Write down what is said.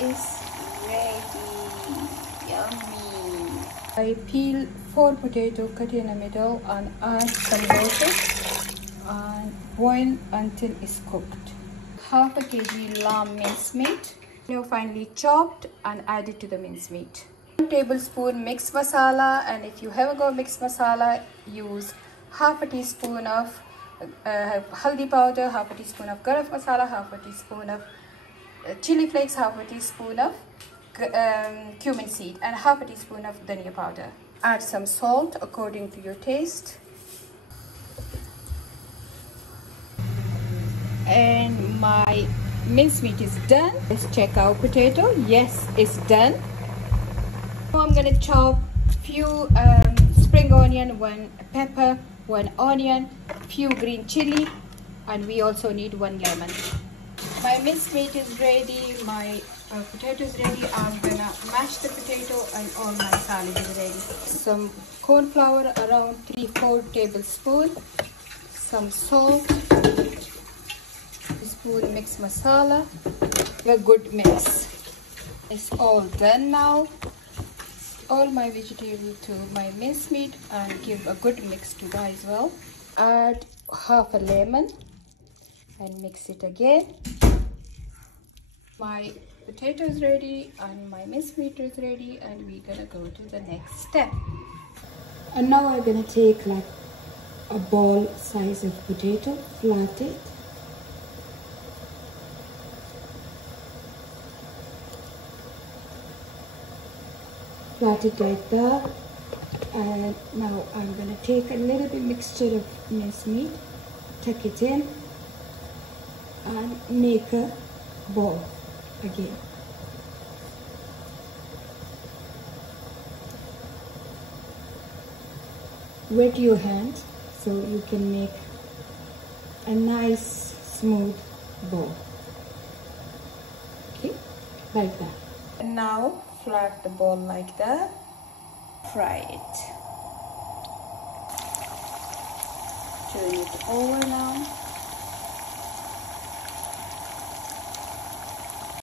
is ready. Yummy. I peel 4 potatoes, cut in the middle, and add some water and boil until it's cooked. Half a kg lamb mincemeat, finely chopped, and add it to the mincemeat. 1 tablespoon mixed masala, and if you haven't got mixed masala, use half a teaspoon of haldi powder, half a teaspoon of garam masala, half a teaspoon of chili flakes, half a teaspoon of cumin seed, and half a teaspoon of dhania powder. Add some salt according to your taste. And my mincemeat is done. Let's check our potato. Yes, it's done. Now I'm gonna chop few spring onion, 1 pepper, 1 onion, few green chili, and we also need 1 lemon. My mincemeat is ready, my potato is ready. I'm gonna mash the potato and all my salad is ready. Some corn flour, around 3-4 tablespoons, some salt, teaspoon mixed masala, a good mix. It's all done now. All my vegetable to my mincemeat and give a good mix to that as well. Add half a lemon and mix it again. My potato is ready and my mincemeat is ready, and we're gonna go to the next step. And now I'm gonna take like a ball size of potato, flat it, like that, and now I'm gonna take a little bit mixture of mincemeat, tuck it in, and make a ball again. Wet your hand so you can make a nice smooth ball. Okay, like that. And now flat the ball like that. Fry it. Turn it over now.